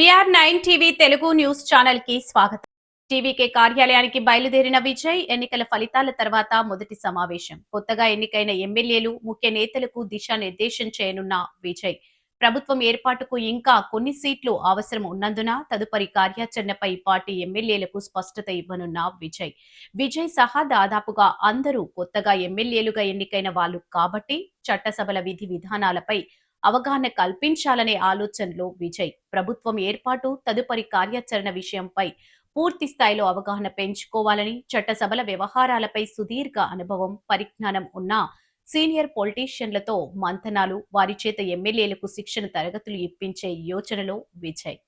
BR9 TV Telugu news channel కి స్వాగతం. TVK కార్యాలయానికి బయలుదేరిన విజయ్ ఎన్నికల ఫలితాల తర్వాత మొదటి సమావేశం. కొత్తగా ఎన్నికైన ఎమ్మెల్యేలు, ముఖ్య నేతలకు దిశానిర్దేశం చేయనున్న విజయ్. ప్రభుత్వం ఏర్పాటుకు ఇంకా కొన్ని సీట్లు అవసరం ఉన్నందున తదుపరి కార్యాచరణపై పార్టీ ఎమ్మెల్యేలకు స్పష్టత ఇవ్వనున్న విజయ్. విజయ్ సహా దాదాపుగా అందరూ కొత్తగా ఎమ్మెల్యేలుగా ఎన్నికైన వాళ్లు కాబట్టి చట్టసభల విధి విధానాలపై అవగాహన కల్పించాలనే ఆలోచనలో విజయ్. ప్రభుత్వం ఏర్పాటు, తదుపరి కార్యాచరణ విషయంపై పూర్తి స్థాయిలో అవగాహన పెంచుకోవాలని, చట్టసభల వ్యవహారాలపై సుదీర్ఘ అనుభవం, పరిజ్ఞానం ఉన్న సీనియర్ పొలిటీషియన్లతో మంతనాలు, వారి చేత ఎమ్మెల్యేలకు శిక్షణ తరగతులు ఇప్పించే యోచనలో విజయ్.